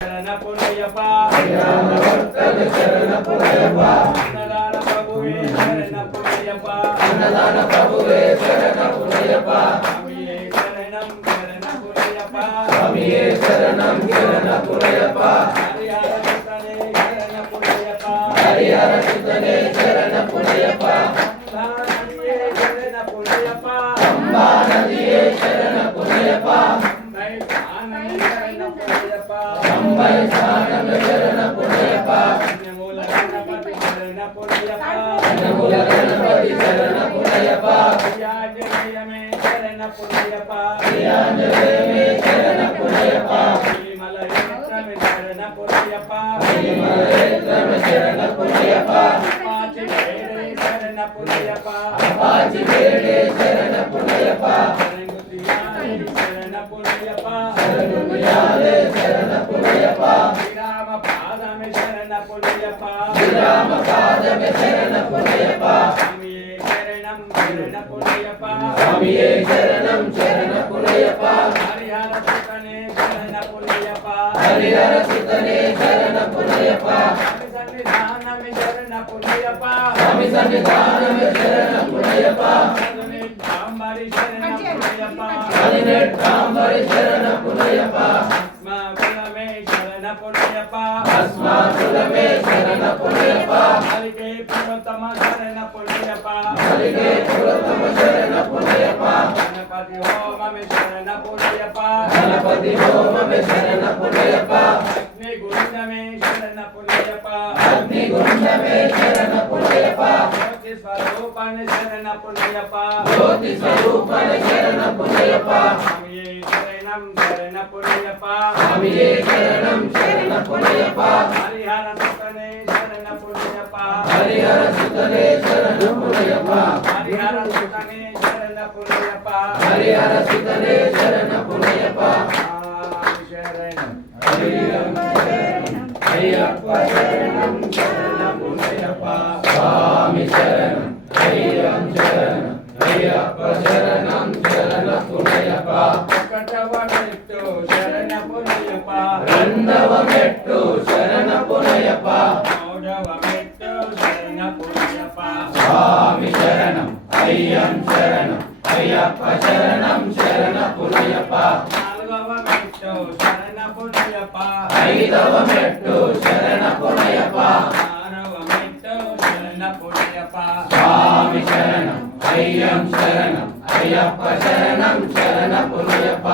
శరణ పునయ్యప్ప శరణ పునయ్యప్ప అన్నదాన ప్రభువే శరణ పునయ్యప్ప అన్నదాన ప్రభువే శరణ పునయ్యప్ప స్వామియే శరణం శరణ పునయ్యప్ప స్వామియే శరణం శరణ పునయ్యప్ప హరిహర సుతనే శరణ పునయ్యప్ప హరిహర సుతనే శరణ పునయ్యప్ప స్వామియే శరణ పునయ్యప్ప అంబా నదియే శరణ పునయ్యప్ప అంబై స్థానం శరణ పునయ్యప్ప మూల గణపతి శరణ పునయ్యప్ప అన్నమూల గణపతి శరణ పునయ్యప్ప శ్రీయాంజనేయమే శరణ పునయ్యప్ప శ్రీయాంజనేయమే శరణ పునయ్యప్ప శ్రీమలయేత్రమే శరణ పునయ్యప్ప శ్రీమలయేత్రమే శరణ పునయ్యప్ప అపాచి వేడే శరణ పునయ్యప్ప అపాచి వేడే శరణ పునయ్యప్ప శరణ పునయ్యప్ప శరణుయాలే శరణ పునయ్యప్ప శ్రీరామ పాదమే శరణ పునయ్యప్ప శ్రీరామ పాదమే శరణ పునయ్యప్ప స్వామియే శరణం శరణ పునయ్యప్ప స్వామియే శరణం శరణ పునయ్యప్ప హరిహర సుతనే శరణ పునయ్యప్ప హరిహర సుతనే శరణ పునయ్యప్ప స్వామి సన్నిధానమే శరణ పునయ్యప్ప స్వామి సన్నిధానమే శరణ పునయ్యప్ప సాంబరి శరణ పునయ్యప్ప పదినెట్టాంబరి శరణ పునయ్యప్ప మా కులమే శరణ పునయ్యప్ప అస్మాకులమే శరణ పునయ్యప్ప హరికే పురోత్తమ శరణ పునయ్యప్ప హరికే పురతమ శరణ పునయ్యప్ప గణపతి హోమమే శరణ పునయ్యప్ప గణపతి హోమమే శరణ పునయ్యప్ప అగ్ని గుండమే శరణ పునయ్యప్ప అగ్ని గుండమే శరణ పునయ్యప్ప జ్యోతి స్వరూపాన్ని శరణ పునయ్యప్ప జ్యోతి స్వరూపణ శరణ పునయ్యప్ప స్వామియే శరణం శరణ పునయ్యప్ప స్వామియే శరణం శరణ పునయ్యప్ప హరిహర సుతనే శరణ పునయ్యప్ప హరిహర సుతనే శరణ పునయ్యప్ప హరిహర సుతనే శరణ పునయ్యప్ప హరిహర సుతనే శరణ పునయ్యప్ప శరణం అయ్యప్ప శరణం శరణ పునయ్యప్ప స్వామి శరణం అయ్యం శరణం అయ్యప్ప శరణం శరణ పునయ్యప్ప ఒకటవ మెట్టు శరణ పునయ్యప్ప రెండవ మెట్టు శరణ పునయ్యప్ప మూడవ మెట్టు శరణ పునయ్యప్ప స్వామి శరణం అయ్యం శరణం అయ్యప్ప శరణం శరణ పునయ్యప్ప నాలుగవ మెట్టు శరణ పునయ్యప్ప ఐదవ మెట్టు శరణ పునయ్యప్ప ఆరవ మెట్టు శరణ పునయ్యప్ప స్వామి శరణం అయ్యం శరణం అయ్యప్ప శరణం శరణ పునయ్యప్ప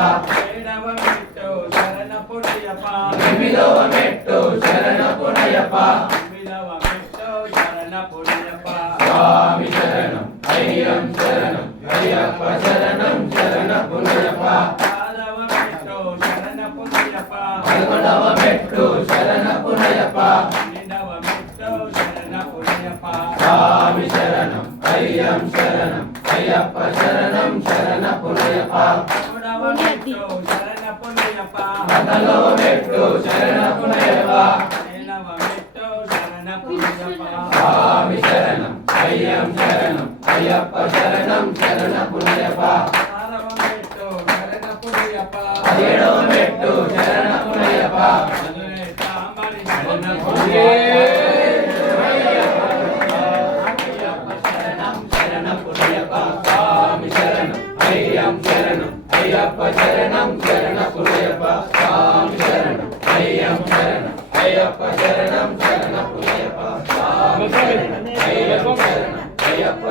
ఏడవ మెట్టు శరణ పునయ్యప్ప ఎనిమిదవ మెట్టు శరణ పునయ్యప్ప తొమ్మిదవ మెట్టు శరణ పునయ్యప్ప స్వామి శరణం అయ్యం శరణం అయ్యప్ప శరణం శరణ పునయ్యప్ప పదవ మెట్టు శరణ పునయ్యప్ప 11వ మెట్టు శరణ పునయ్యప్ప 12వ మెట్టు శరణ పునయ్యప్ప స్వామి శరణం అయ్యం శరణం అయ్యప్ప శరణం శరణ పునయ్యప్ప 13వ మెట్టు శరణ పునయ్యప్ప 14వ మెట్టు శరణ పునయ్యప్ప 15వ మెట్టు శరణ పునయ్యప్ప స్వామి శరణం అయ్యం శరణం అయ్యప్ప శరణం శరణ పునయ్యప్ప 16వ మెట్టు శరణ పునయ్యప్ప 17వ మెట్టు శరణ పునయ్యప్ప సాంబరి శరణ శరణ పునయ్యప్ప స్వామి శరణం అయ్యం శరణం అయ్యప్ప శరణం శరణ పునయ్యప్ప స్వామి శరణం అయ్యం శరణం అయ్యప్ప శరణం శరణ పునయ్యప్ప స్వామి శరణం అయ్యం శరణం అయ్యప్ప